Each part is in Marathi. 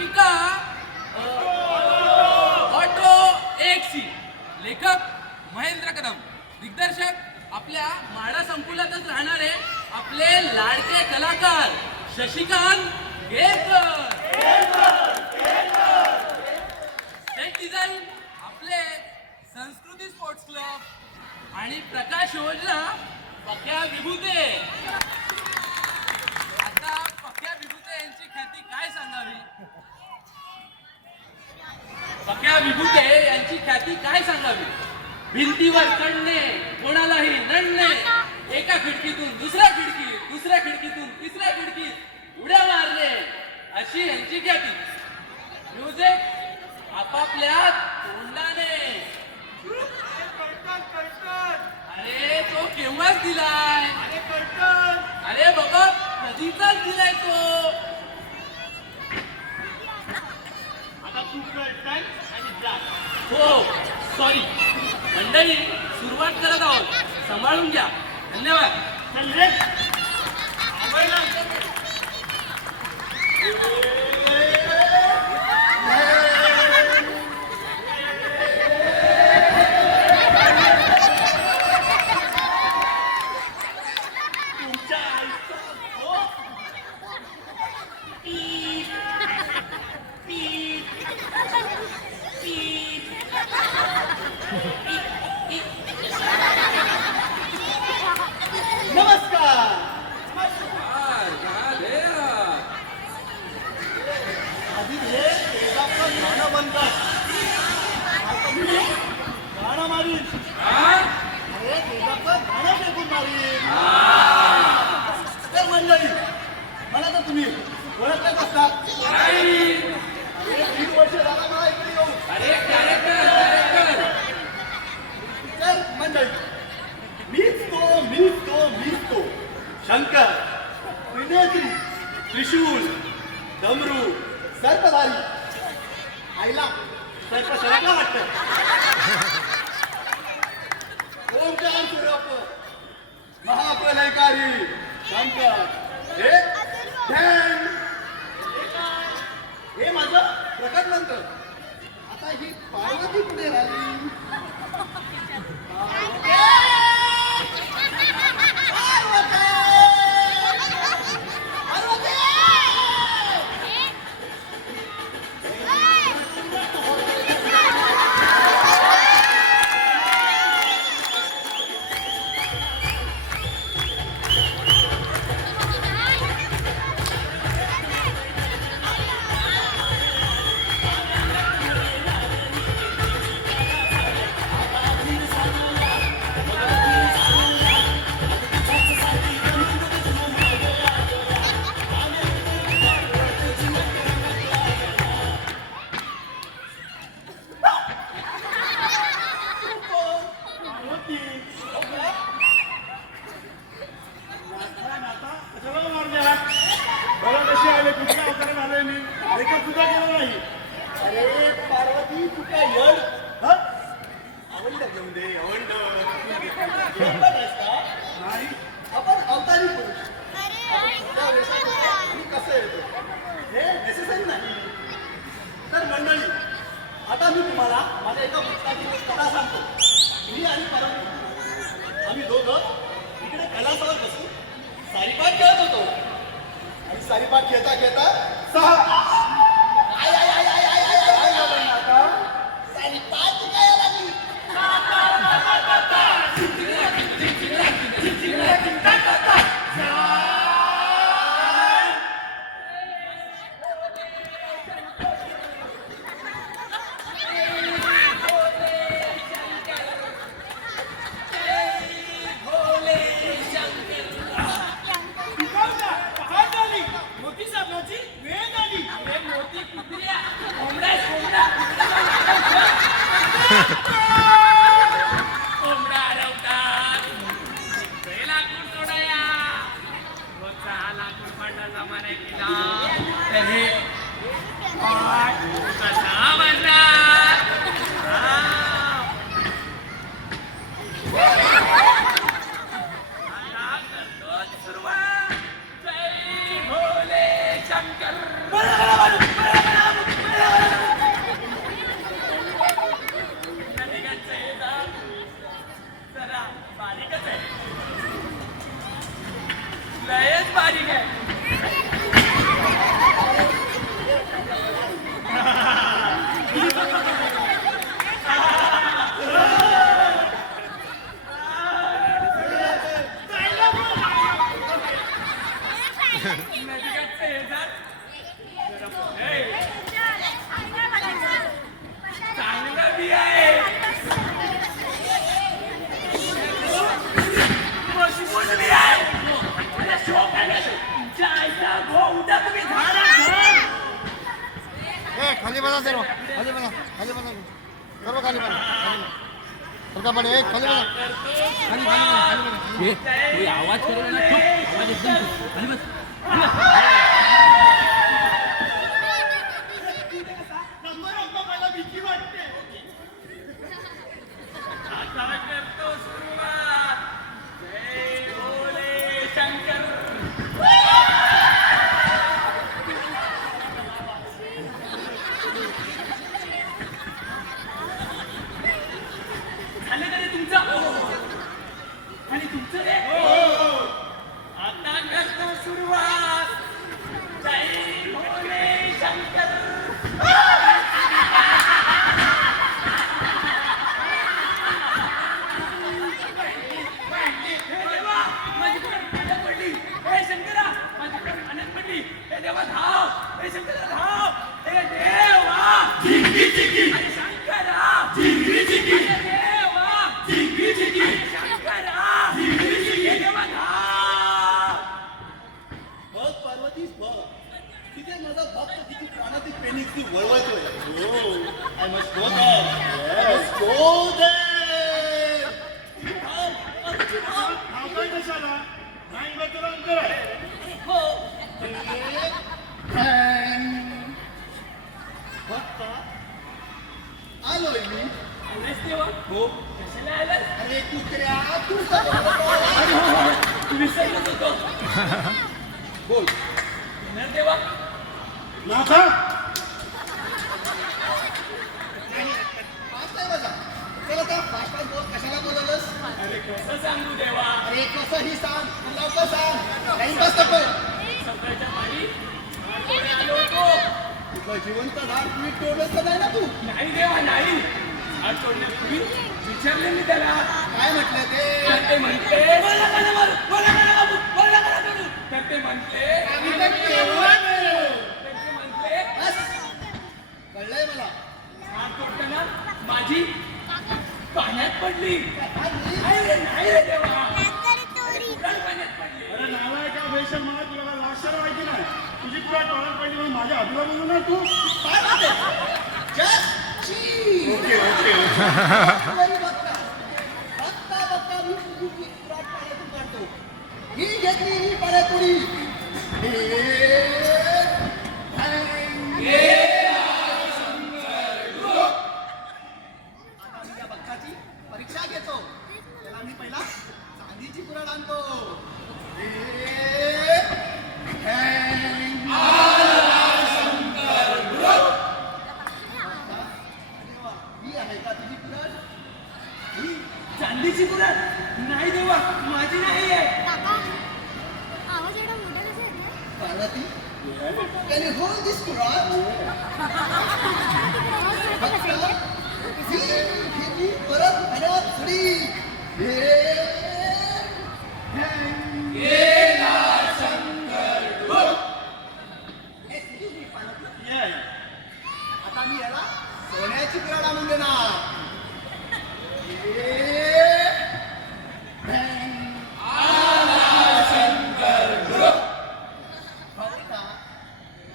लेखिका ऑटो एक सी, लेखक महेंद्र कदम, दिग्दर्शक आपल्या माडा संकुलातच राहणारे आपले लाडके कलाकार शशिकांत केरकर, सेट डिझाईन आपले संस्कृती स्पोर्ट्स क्लब आणि प्रकाश योजना पक्या विभूते. आता पक्या विभूते यांची ख्याती काय सांगावी. पक्या विभूते यांची ख्याती काय सांगावी. भिंतीवर चढणे, कोणालाही नडणे, एका खिडकीतून दुसऱ्या खिडकीत, दुसऱ्या खिडकीतून तिसऱ्या खिडकीत उड्या मारणे, अशी यांची ख्याती. म्युझिक आपापल्या तोंडाने. अरे तो केव्हाच दिलाय. अरे बाबा कधीचाच दिलाय तो. हो सॉरी मंडळी, सुरुवात करत आहोत, सांभाळून घ्या. धन्यवाद. मंडळी मला तर तुम्ही ओळखत असतात. 3 वर्ष झाला मला इकडे येऊ. तर मंडळी मीच तो शंकर, विनेत्री, त्रिशूल, डमरू, सर्पधारी. आईला सर्प शरकला वाटतं. ओमकार सुरप महाप्रलयकारी शंकर. हे माझं प्रकट मंत्र. आता ही पार्वती कुठे राहिली. अरे पार्वती तू काय येड. आवडलं घेऊन दे. नाही आपण अवतारी पुरुष कसं येतो हे नेसेसरी नाही. तर मंडळी आता मी तुम्हाला माझ्या एका पुस्तकाची कथा सांगतो. मी आणि पार्वती आम्ही दोघं इकडे कैलासावर बसून सारीपाठ खेळत होतो. आणि सारीपाठ घेता घेता बसा सर्व खाली बसा सर्व खाली बसा सरका पडे खाली बसा खाली खाली हे आवाज करू ना खूप आवाज एकदम खाली बस खाली बस. नंबर ऑफ मला भीती वाटते. आता करतो सुरुवात. जय भोले शंकर. झालं का रे तुमचं? आणि तुमचं रे? आता करतो सुरुवात. जय भोले शंकर. हे देवा, माझी पाण्यात पडली. हे शंकरा, माझी पाण्यात पडली. हे देवा धाव. हे शंकरा धाव. हे देवा. अरे शंकरा. अरे देवा. अरे शंकरा. हे देवा धाव. बघ पार्वतीस बघ तिथे माझा भक्त किती प्राणातील पेनिक्सनी वळवळतोय. I must go there. I must go there. कशाला नाही बघतो अंतर आहे भक्त आलोय मी. आलास देवा? हो. कशाला आलास? अरे कुत्र्या तू तू विसरलोच होतो. बोल. येणार देवा? नाथा फास्ट आहे माझा. चला आता फास्ट बोल. कशाला बोलवलंस? अरे कसं सांगू देवा? अरे कसंही सांग. लवकर सांग. नाही बस नको. सकाळच्या पारी आठवडे आलो होतो. तुझं जिवंत झाड तुम्ही तोडलंच तर नाही ना तू? नाही देवा नाही. झाड तोडण्यापूर्वी विचारले मी त्याला. काय म्हटलं ते? तर ते म्हणते बोला का ना मारू, बोला का ना बाबू, बोला का ना तोडू. तर ते म्हणते आम्ही तर केव्हा नाही. तर ते म्हणते बस. कळलंय मला. झाड तोडताना माझी पाण्यात पडली. आणि नाही रे नाही रे देवा. कुऱ्हाड पाण्यात पडली. अरे नालाय का बेशर मला तुला काय लाशर माहिती नाही तुझी तुला टॉळत पाहिजे म्हणून माझ्या अधुरा बोलू ना तू काय म्हणते? Just cheese. ओके नाही बघता. बघता बघता मी तुझी पुरात पाण्यातून काढतो. ही घेतली ही पाण्यापुरी. आता मी या बघताची परीक्षा घेतो. त्याला मी पहिला चांदीची कुऱ्हाड आणतो. ही आहे का तुझी कुऱ्हाड? ही चांदीची कुऱ्हाड? नाही देवा माझी नाही आहे. आवाज एवढा मोठा कसा येतो? Parvati, can you hold this कुऱ्हाड? ही परत पाण्यावर थोडी. आता मी याला सोन्याची कुऱ्हाड आणून देणार.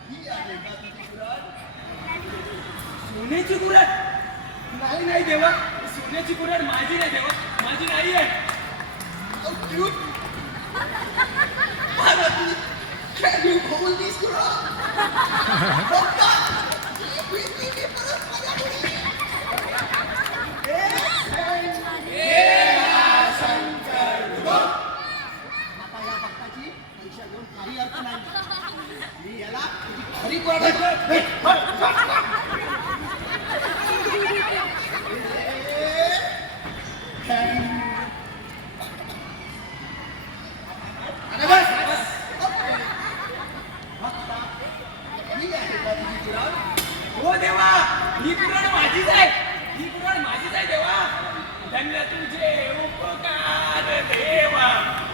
ही आहे का तुझी कुऱ्हाड? सोन्याची कुऱ्हाड? नाही नाही देवा सोन्याची कुऱ्हाड माझी नाही देवा माझी नाही आहे. How cute! Parvati, can you hold this कुऱ्हाड? बघता, ही घेतली मी परत माझ्याकडे. आता या भक्ताची परीक्षा घेऊन काही अर्थ नाही. मी याला तुझी खरी कुऱ्हाड अरे बस. भक्ता, ही आहे का तुझी कुऱ्हाड? हो देवा ही कुऱ्हाड माझीच आहे. ही कुऱ्हाड माझीच आहे देवा. धन्य तुझे उपकार देवा.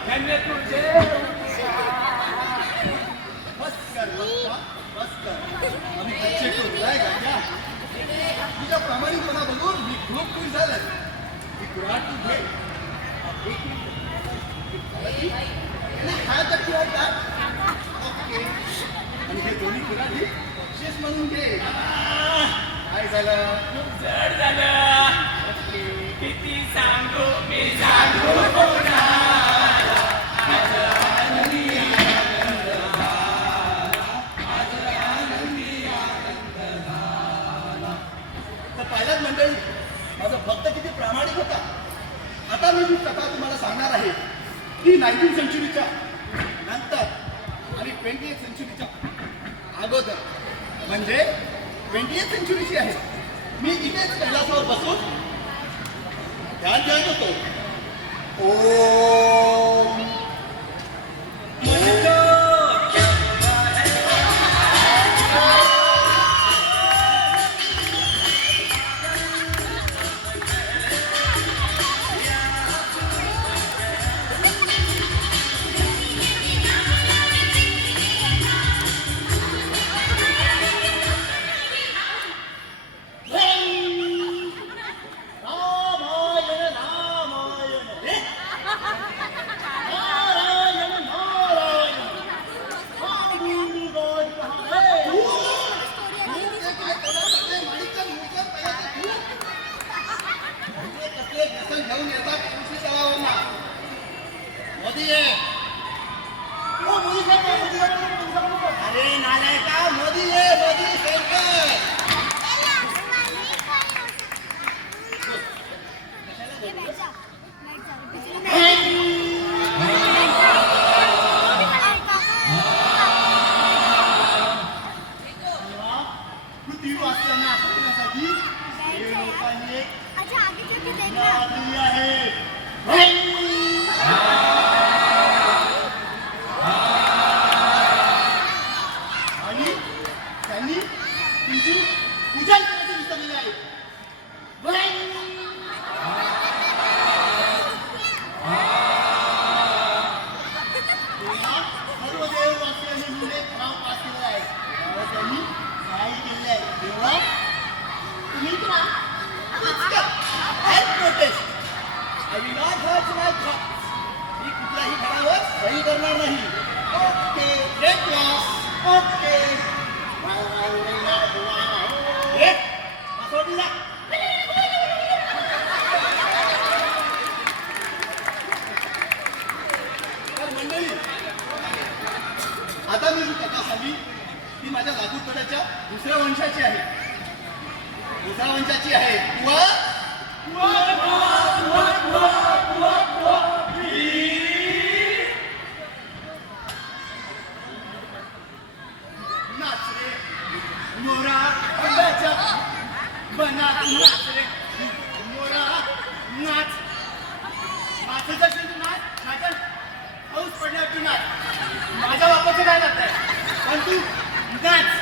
धन्य तुझे बस कर भक्ता, बस कर. आम्ही कच्चे करूया का क्या? तुझ्या प्रामाणिकपणा बघून मी खूप खुश झालोय. ही कुऱ्हाड तू घे. एक minute. Can I have the कुऱ्हाड back? Okay. आणि हे दोन्ही कुऱ्हाडी विशेष म्हणून घे. काय झालं? जड झालं. किती सांगू मी सांगू कोणाला? तर पाहिलात मंडळी, माझा भक्त किती प्रामाणिक होता. आता मी जी कथा तुम्हाला सांगणार आहे ती 19th सेंचुरीच्या नंतर आणि 20th सेंचुरीच्या अगोदर म्हणजे 20th सेंचुरीची आहे. मी इथेच कैलासावर बसून ध्यान ठेवत होतो. ओम घेऊन येतात कृषी तलावांना. मोदी आहे. ओ, मोदी साहेब, मोदी साहेब. अरे नालायका, मोदी आहे, मोदी सरकार. तू ती वाचताना आपल्यासाठी हे लोकांनी एक अच्छा आगे चल के देखना. लादली आहे. आणि त्यांनी तुमची पूजा करायची विसरलेली आहे. तेव्हा सर्व देववासियांनी मिळून एक ठराव पास केला आहे. त्यावर त्यांनी सहाय्य केली आहे. तेव्हा तुम्ही protest. I will not hurt my thoughts. मी कुठल्याही घरावर सही करणार नाही. Okay, great boss. ओके. पासवर्डला. तर मंडळी, आता मी जी कथा सांगली ती माझ्या लागूतड्याच्या दुसऱ्या वंशाची आहे. दुसऱ्या वंशाची आहे. नाच रे मोरा अंगाच्या बनात नाच रे मोरा नाच. नाचत असेल तू नाच. नाचन पाऊस पडल्यावर तू नाच. माझ्या बापाचं काय लागत आहे पण तू नाच.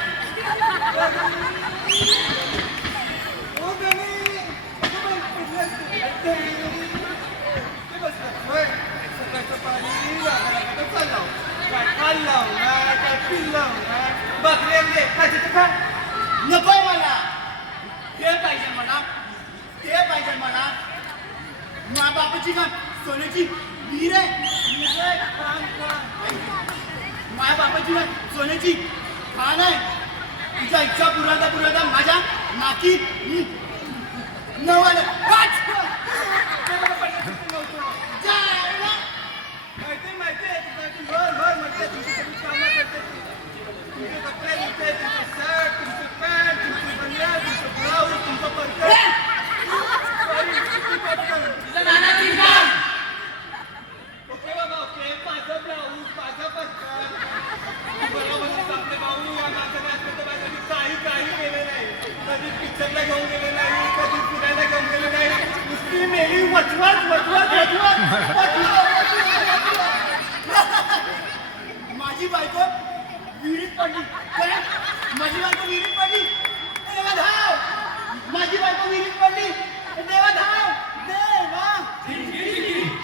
नकोय मला. हे पाहिजे मला. ते पाहिजे मला. मा बापाची का सोन्याची विहीर आहे. माझ्या बापाची का सोन्याची खाण आहे. तुझ्या इच्छा पुरवता माझ्या नाकी नवाला माहिती आहे तुमची सगळी कामं करते. तुमचे कपडे धुते, तुमचे शर्ट, तुमचे पॅन्ट, तुमचे बनियान, तुमचं ब्लाऊज, तुमचं पर्कर. ओके बाबा, ओके. माझं ब्लाऊज, माझं पर्कर. बरोबर आपले भाऊ या माझ्यासाठी काही केलं नाही. कधी पिक्चरला घेऊन गेले नाही, कधी फिरायला घेऊन गेले नाही. नुसती मेली वचवत. माझी बायको विहिरीत पडली. माझी बायको विहिरीत पडली. देवा धाव. माझी बायको विहिरीत पडली. देवा धाव. देवा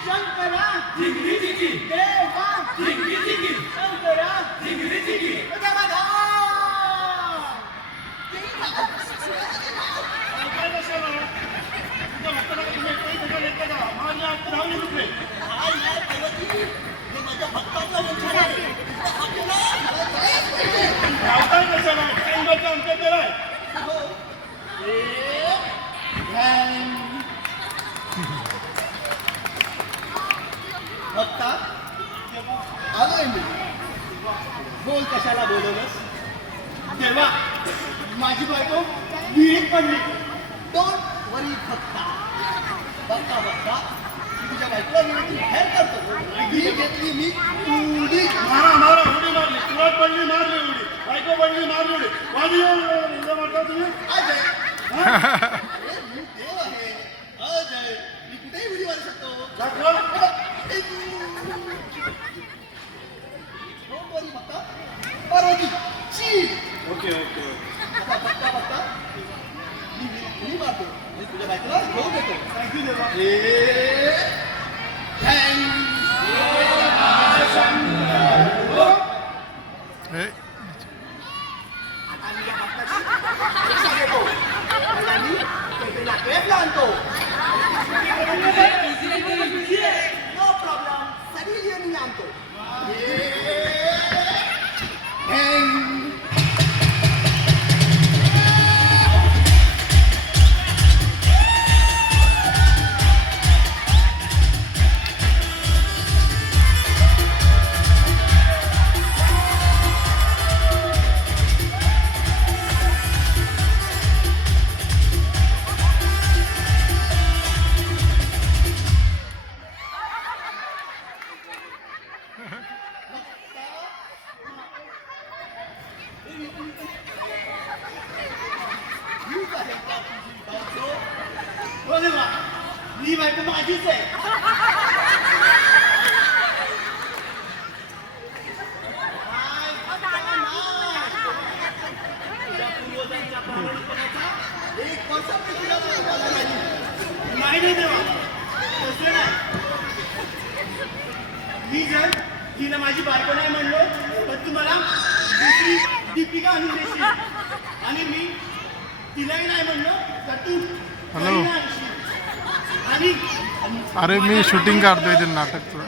शंकरा. देवा शंकरा. देवा धाव. काय कशाला? तुझ्या भक्ताला तुम्ही एकटं येतं का? माझ्या धावले कुठले? हाय, पार्वती. हे माझ्या भक्ताचं वंशज आहे. आपल्याला करायलाच पाहिजे. धावताय कशाला टाइमवरचा अंक केलाय हो. भक्ता आलोय मी. बोल कशाला बोलवलंस? तेव्हा माझी बायको विहिरीत पडली. डोंट वरी भक्ता. बघता बघता मी तुझ्या बायकोला विहिरीतून बाहेर करतो. ही घेतली मी उडी. मारा उडी मारली तुरत पडली मारली उडी बायको पडली मारली उडी वादी म्हणता तुम्ही अजय. अरे मी देव आहे. अजय मी कुठेही उडी मारू शकतो. दाखवा डोंट वरी भक्ता. पार्वती ची. ओके आता बघता बघता मी उडी मारतो आणि तुझ्या बायकोला घेऊन येतो. थँक्यू देवा आता मी या भक्ताची परीक्षा घेतो. पहिला मी कैकेयीला केफला आणतो. No problem. सगळी मी आणतो. हो देवा, ही बायको माझीच आहे. नाही, भक्ता, नाही. तुझ्या पूर्वजांच्या प्रामाणिकपणाचा 1% तुला मला नाही. नाही देवा, तसं नाही. मी जर तिला माझी बायको नाही म्हणलो तर तुम्हाला दुसरी दीपिका आणून देशील आणि मी तिलाही नाही म्हणलो तर तू हॅलो. करीना आणशील. आणि अरे मी शूटिंग काढतोय ते नाटक चालू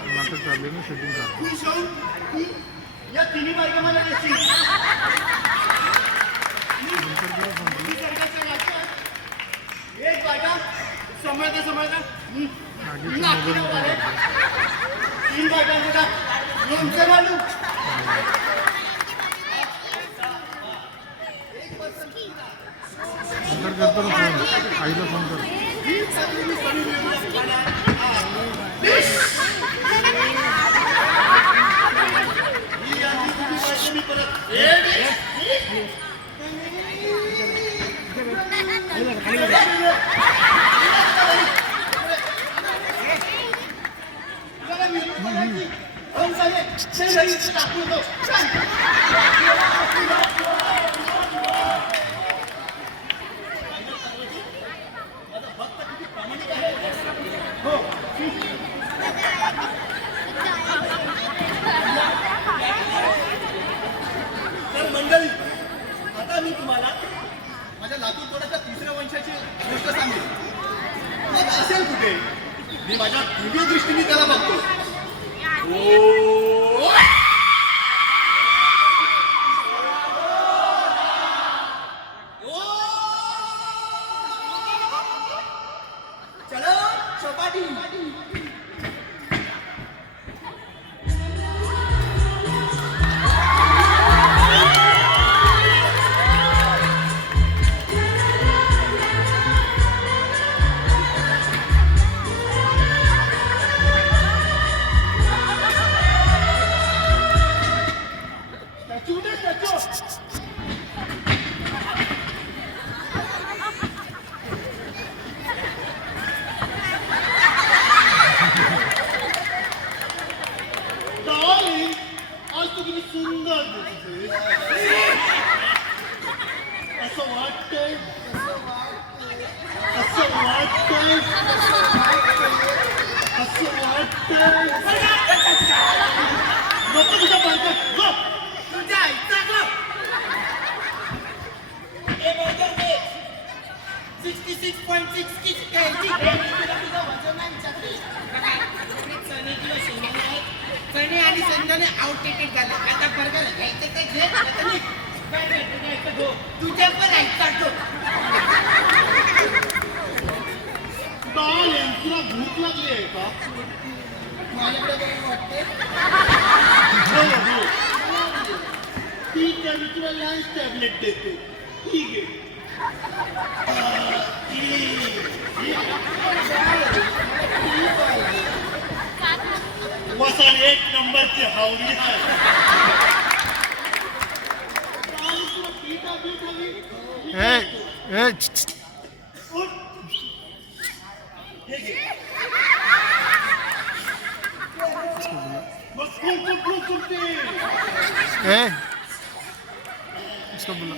आहे ना शूटिंग काढतो. खुश होऊन तू या तिन्ही बायका मला देशील. मी स्वर्गाच्या राज्यात एक बायका सांभाळता नागपूर आले. 3 बायकांचा लोणचं घालू. नंतर करतो ना फोन आईला फोन करतो. ही सगळी मी सगळी मिळून खाण्यात ही आधी तुझी बायको मी परत तर मंडळी, आता मी तुम्हाला माझ्या लातूर तोड्याच्या 3ऱ्या वंशाची गोष्ट सांगेन. मग असेल कुठे मी माझ्या दिव्य दृष्टीने त्याला बघतो. चलो चौपाटी. आज तू किती सुंदर दिसतेस. असं वाटतंय नको तुझ्या बायको गो. तुझ्या आईचा गो. 66.6 kg. तुझं वजन नाही विचारते. चणे किंवा शेंगदाणे आहेत चणे आणि शेंगदाणे आउटडेटेड झाले. आता बर्गर घ्यायचं तर घे, आता निघ. बर्गर घ्यायचं घो. तुझ्या पण ऐकता तो. काय तुला भूक लागली आहे का? माझ्याकडे बघून वाटते. हो. ठीक आहे, मी तुला लंच टॅबलेट देतो. ठीक आहे. वसन एक नंबरची हावरी आहे. तुला पिठा बीठ हवी? उठ. हे घे. बस खूप ते. इसको बोला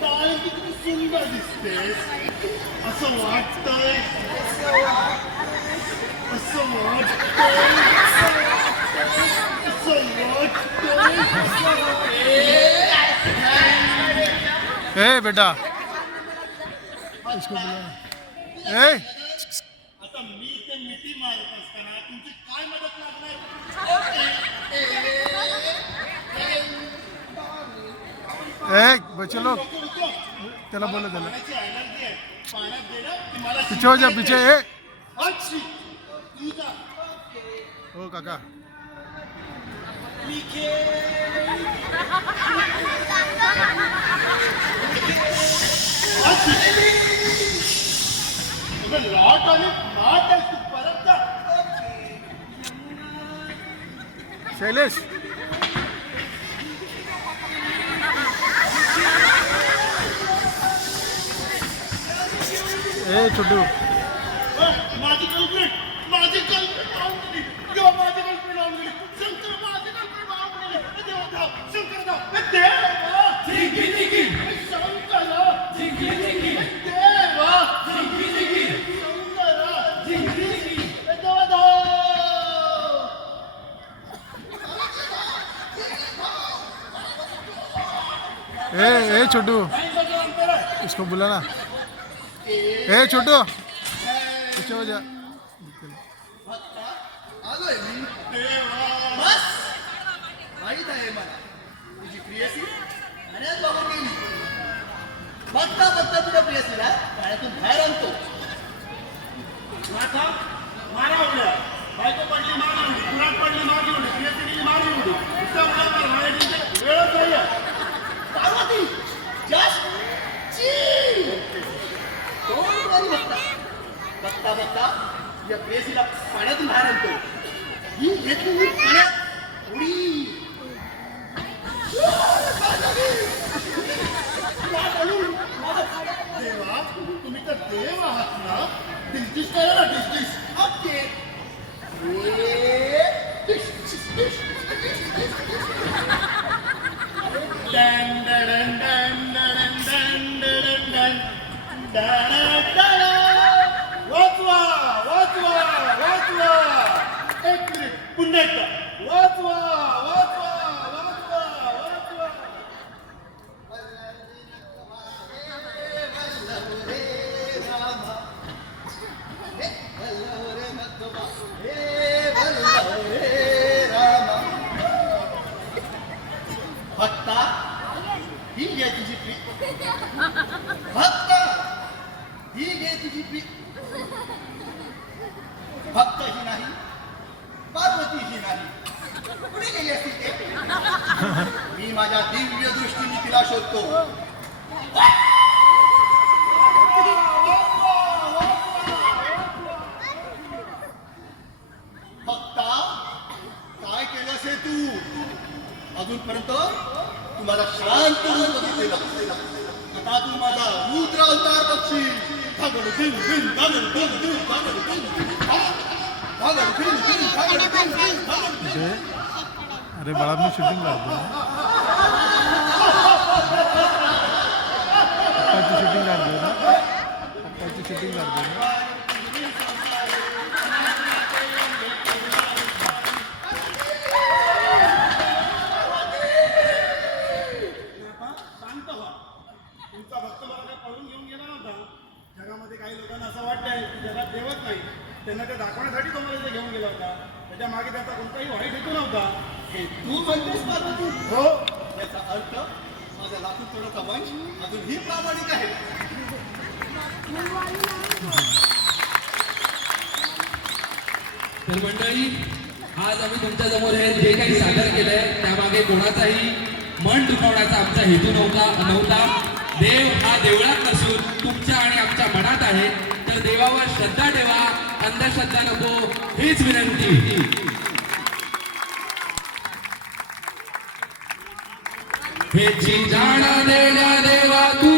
डाळ किती सुंदर दिसतेस. असं वाटतंय. बेटा इसको बोला आता मी ते मिठी मारत असताना तुमची काय मदत लागणार? बच्चे लोग त्याला बोला त्याला पाण्याची ॲलर्जी आहे. पाण्यात गेलं की मला पीछे हो जा पीछे अच्छी. तू जा. हो काका लॉट आणि नाट आहे. तू परत जा. शैलेश छोटू माझी गर्लफ्रेंड लावून गेली. देवा, माझी गर्लफ्रेंड लावून गेली. शंकर, माझी गर्लफ्रेंड लावून गेली. देवा, धाव. शंकर, धाव. देवा. छोटू इसको बोला ना छोटू पीछे हो जा आलोय मी. बस माहित आहे मला तुझी प्रियसी आणि बघून गेली. बघता बघता तुझ्या प्रियसीला पाण्यातून बाहेर आणतो. मारा उड्या. बायको पडली मारली उडी. कुणात पडली मारली उडी. प्रियसिनी मारली उडी. इतका उड्या मार. माझ्या वेळच नाही. Parvati just chill. दोन वारी बघता बघता या प्रेसीला पाण्यातून बाहेर आणतो. ही घेतली पाण्यात उडी. देवा, तुम्ही तर देव आहात ना. डिश करा ना. Dish. Okay. Done done done done done done done done done. वाचवा. एक मिनिट. पुन्हा एकदा. वाचवा. भक्ता ही घे तुझी प्री. भक्ता ही घे तुझी प्री. भक्त ही नाही, पार्वती ही नाही. कुठे गेली असतील ते? मी माझ्या दिव्य दृष्टीने तिला शोधतो. भक्ता काय केलंस हे तू? अजूनपर्यंत तू माझा शांत रूप बघितलेला. आता तू माझा रुद्र अवतार बघशील. धागड धिन धिन धागड धिन धिन धागड धिन धिन धागड धिन धिन धागड धिन धिन धागड धिन. अरे बड़ा अपनी शूटिंग कर दो पप्पा की शूटिंग कर दो ना पप्पा की शूटिंग कर दो ना शांत व्हा. तुमचा भक्त मला काय पळून घेऊन गेला नव्हता. जगामध्ये काही लोकांना असं वाटतंय की जगात देवच नाही. त्यांना ते दाखवण्यासाठी तो मला इथे घेऊन गेला होता. त्याच्या मागे त्याचा कोणताही वाईट हेतू नव्हता. हे तू म्हणतेस पार्वती? हो, याचा अर्थ माझा लातूर तोडाचा वंश अजूनही प्रामाणिक आहे. तर मंडळी, आज आम्ही तुमच्या समोर हे जे काही सादर केलंय त्यामागे कोणाचाही मन दुखावण्याचा आमचा हेतू नव्हता. देव हा देवळात नसून तुमच्या आणि आमच्या मनात आहे. तर देवावर श्रद्धा ठेवा, अंधश्रद्धा नको, हीच विनंती. हे जाण देण्या देवा तू